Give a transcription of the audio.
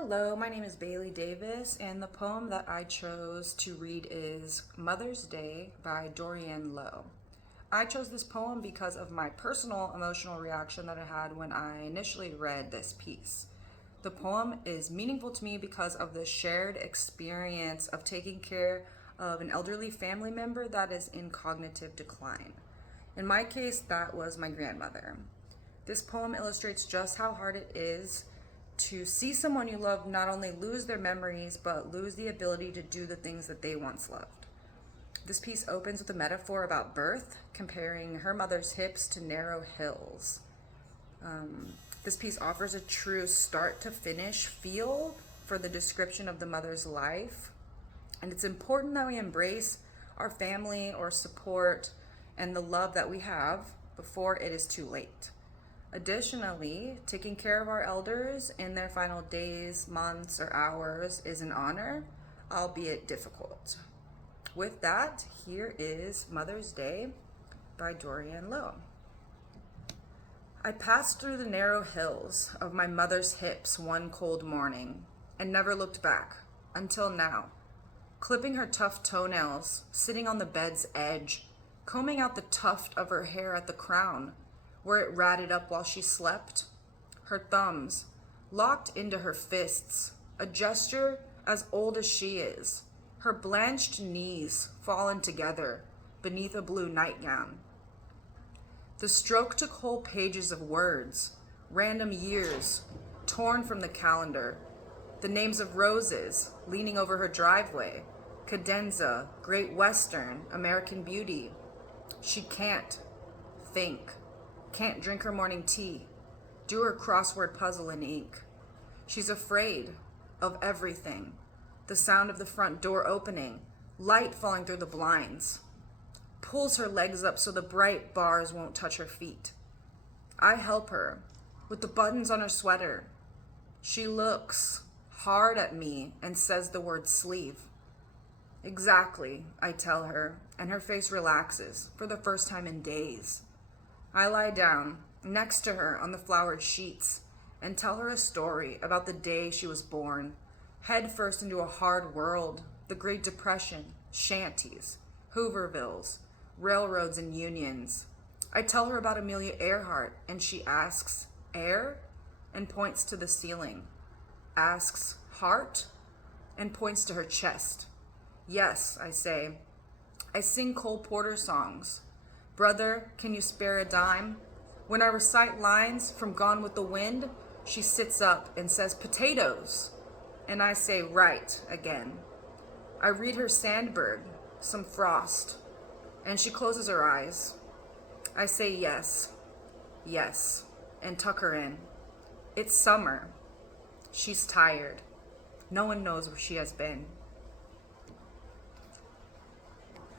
Hello, my name is Bailey Davis, and the poem that I chose to read is Mother's Day by Dorianne Laux. I chose this poem because of my personal emotional reaction that I had when I initially read this piece. The poem is meaningful to me because of the shared experience of taking care of an elderly family member that is in cognitive decline. In my case, that was my grandmother. This poem illustrates just how hard it is to see someone you love not only lose their memories, but lose the ability to do the things that they once loved. This piece opens with a metaphor about birth, comparing her mother's hips to narrow hills. This piece offers a true start to finish feel for the description of the mother's life. And it's important that we embrace our family or support and the love that we have before it is too late. Additionally, taking care of our elders in their final days, months, or hours is an honor, albeit difficult. With that, here is Mother's Day by Dorianne Laux. I passed through the narrow hills of my mother's hips one cold morning and never looked back until now, clipping her tough toenails, sitting on the bed's edge, combing out the tuft of her hair at the crown, where it ratted up while she slept, her thumbs locked into her fists, a gesture as old as she is, her blanched knees fallen together beneath a blue nightgown. The stroke took whole pages of words, random years, torn from the calendar, the names of roses leaning over her driveway, cadenza, Great Western, American Beauty. She can't think. Can't drink her morning tea, do her crossword puzzle in ink. She's afraid of everything. The sound of the front door opening, light falling through the blinds. Pulls her legs up so the bright bars won't touch her feet. I help her with the buttons on her sweater. She looks hard at me and says the word sleeve. Exactly, I tell her, and her face relaxes for the first time in days. I lie down next to her on the flowered sheets and tell her a story about the day she was born, head first into a hard world, the Great Depression, shanties, Hoovervilles, railroads and unions. I tell her about Amelia Earhart, and she asks, "Air?" and points to the ceiling, asks, "Heart?" and points to her chest. Yes, I say. I sing Cole Porter songs. Brother, can you spare a dime? When I recite lines from Gone with the Wind, she sits up and says, "Potatoes." And I say, "Right," again. I read her Sandberg, some Frost, and she closes her eyes. I say yes, yes, and tuck her in. It's summer. She's tired. No one knows where she has been.